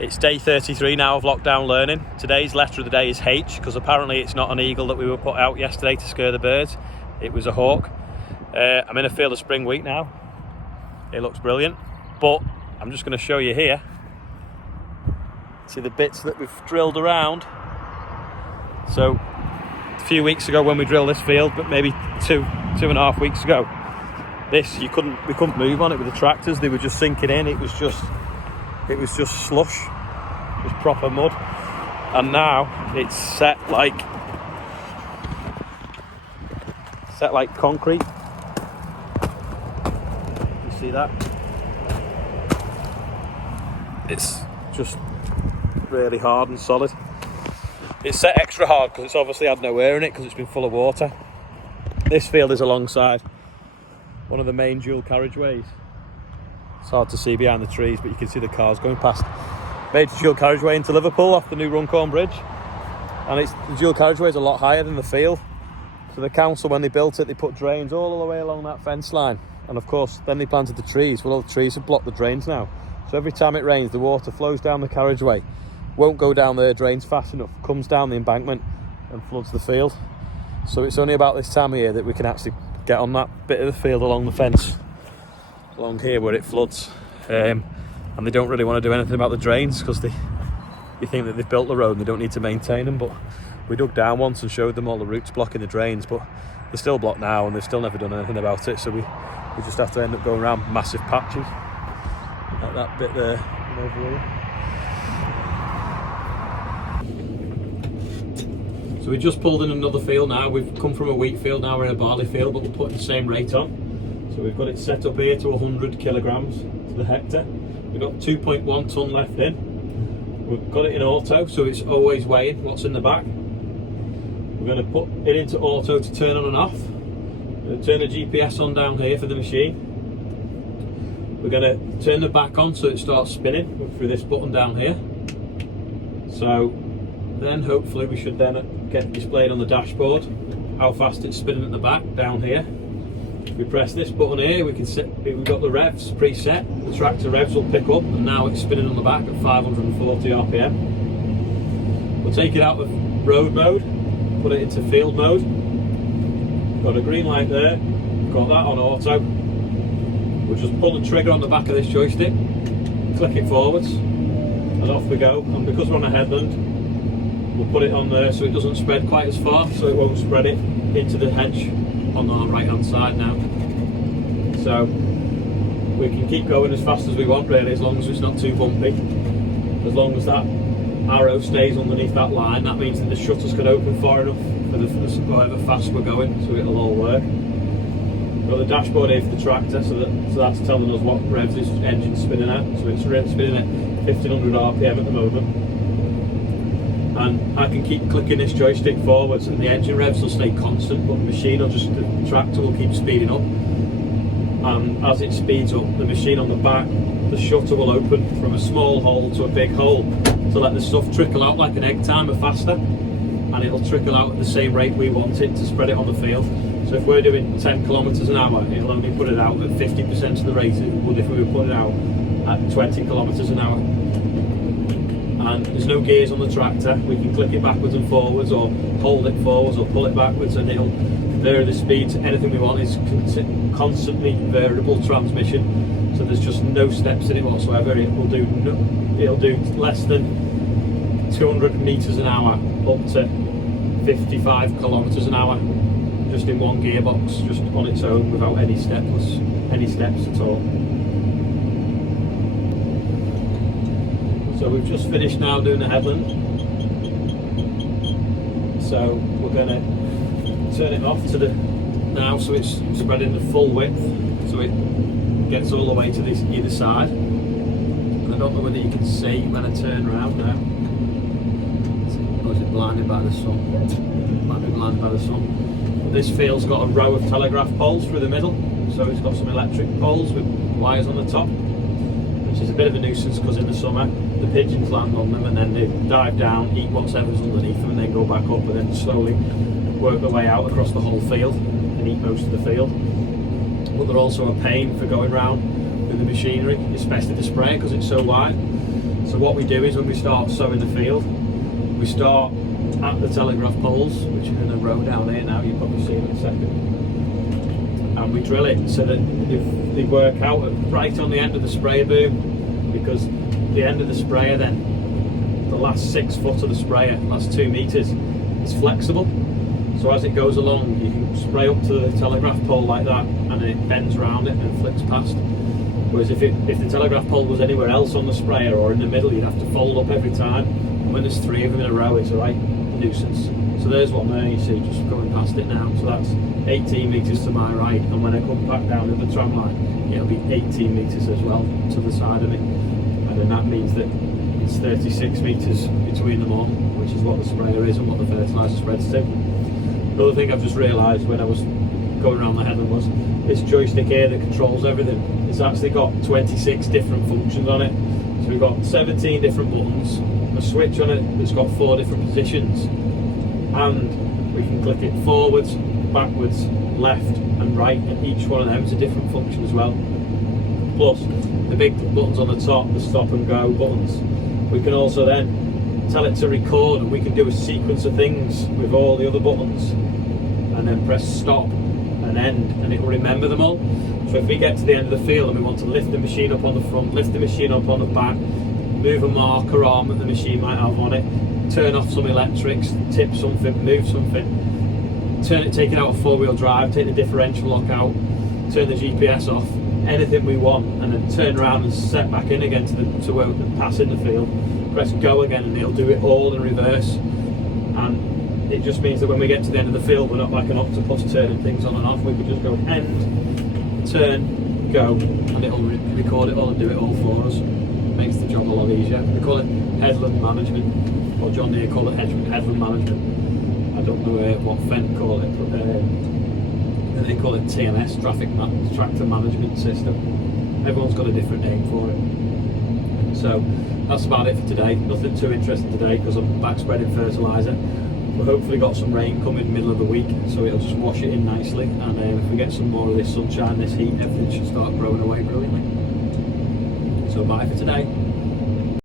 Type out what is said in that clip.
It's day 33 now of lockdown learning. Today's letter of the day is H, because apparently it's not an eagle that we were put out yesterday to scare the birds. It was a hawk. I'm in a field of spring wheat now. It looks brilliant, but I'm just going to show you here. See the bits that we've drilled around. So a few weeks ago when we drilled this field, but maybe two and a half weeks ago, we couldn't move on it with the tractors. They were just sinking in. It was just slush. It was proper mud. And now it's set like concrete. You see that? It's just really hard and solid. It's set extra hard because it's obviously had no air in it because it's been full of water. This field is alongside one of the main dual carriageways. It's hard to see behind the trees, but you can see the cars going past. Major dual carriageway into Liverpool off the new Runcorn Bridge. And the dual carriageway is a lot higher than the field. So the council, when they built it, they put drains all the way along that fence line. And of course, then they planted the trees. Well, all the trees have blocked the drains now. So every time it rains, the water flows down the carriageway. Won't go down the drains fast enough, comes down the embankment and floods the field. So it's only about this time of year that we can actually get on that bit of the field along the fence, along here where it floods. And they don't really want to do anything about the drains because they think that they've built the road and they don't need to maintain them. But we dug down once and showed them all the roots blocking the drains, but they're still blocked now and they've still never done anything about it. So we just have to end up going around massive patches like that bit there and over here. So we just pulled in another field now. We've come from a wheat field, now we're in a barley field, but we're putting the same rate on. So we've got it set up here to 100 kilograms to the hectare. We've got 2.1 tonne left in. We've got it in auto, so it's always weighing what's in the back. We're going to put it into auto to turn on and off. We're going to turn the GPS on down here for the machine. We're going to turn the back on so it starts spinning through this button down here. So then hopefully we should then get displayed on the dashboard how fast it's spinning at the back down here. If we press this button here, we can set, we've got the revs preset. The tractor revs will pick up, and now it's spinning on the back at 540 RPM. We'll take it out of road mode, put it into field mode. Got a green light there, got that on auto. We'll just pull the trigger on the back of this joystick, click it forwards, and off we go. And because we're on a headland, we'll put it on there so it doesn't spread quite as far, so it won't spread it into the hedge on our right hand side now. So we can keep going as fast as we want really, as long as it's not too bumpy. As long as that arrow stays underneath that line, that means that the shutters can open far enough for however fast we're going, so it'll all work. We've got the dashboard here for the tractor, so that's telling us what revs this engine's spinning at. So it's spinning at 1500 RPM at the moment. And I can keep clicking this joystick forwards and the engine revs will stay constant, but the tractor will keep speeding up. And as it speeds up, the machine on the back, the shutter will open from a small hole to a big hole to let the stuff trickle out like an egg timer faster. And it'll trickle out at the same rate we want it to spread it on the field. So if we're doing 10 kilometres an hour, it'll only put it out at 50% of the rate it would if we were putting it out at 20 kilometres an hour. And there's no gears on the tractor. We can click it backwards and forwards, or hold it forwards, or pull it backwards, and it'll vary the speed to anything we want. It's constantly variable transmission, so there's just no steps in it whatsoever. It'll do less than 200 meters an hour up to 55 kilometers an hour, just in one gearbox, just on its own, without any steps at all. So we've just finished now doing the headland. So we're going to turn it off to the now, so it's spreading the full width, so it gets all the way to this either side. And I don't know whether you can see when I turn around now. Or is it blinded by the sun? Might be blinded by the sun. But this field's got a row of telegraph poles through the middle, so it's got some electric poles with wires on the top, which is a bit of a nuisance because in the summer the pigeons land on them and then they dive down, eat whatever's underneath them, and then go back up and then slowly work their way out across the whole field and eat most of the field. But they're also a pain for going round with the machinery, especially the sprayer because it's so wide. So what we do is when we start sowing the field, we start at the telegraph poles, which are in a row down here now, you'll probably see in a second. And we drill it so that if they work out right on the end of the sprayer boom, because the end of the sprayer then, the last 6 foot of the sprayer, last 2 meters, is flexible. So as it goes along, you can spray up to the telegraph pole like that, and then it bends around it and flicks past. Whereas if the telegraph pole was anywhere else on the sprayer or in the middle, you'd have to fold up every time. And when there's 3 of them in a row, it's a right nuisance. So there's one there, you see, just going past it now. So that's 18 metres to my right, and when I come back down to the tram line, it'll be 18 metres as well to the side of me. And then that means that it's 36 metres between them all, which is what the sprayer is and what the fertiliser spreads to. Another thing I've just realised when I was going around the headland was this joystick here that controls everything. It's actually got 26 different functions on it. So we've got 17 different buttons, a switch on it that's got 4 different positions, and we can click it forwards, backwards, left and right, and each one of them is a different function as well. Plus the big buttons on the top, the stop and go buttons, we can also then tell it to record, and we can do a sequence of things with all the other buttons, and then press stop and end, and it will remember them all. So if we get to the end of the field and we want to lift the machine up on the front, lift the machine up on the back, move a marker arm that the machine might have on it, turn off some electrics, tip something, move something, take it out of 4-wheel drive, take the differential lock out, turn the GPS off, anything we want, and then turn around and set back in again to where we can pass in the field, press go again, and it'll do it all in reverse. And it just means that when we get to the end of the field, we're not like an octopus turning things on and off. We can just go end, turn, go, and it'll record it all and do it all for us. Makes the job a lot easier. We call it headland management, or John Deere call it headland management. I don't know what fendt call it, but they call it TMS, tractor management system. Everyone's got a different name for it. So that's about it for today. Nothing too interesting today because I'm back spreading fertiliser. We've hopefully got some rain coming middle of the week, so it'll just wash it in nicely, and if we get some more of this sunshine, this heat, everything should start growing away brilliantly. So bye for today.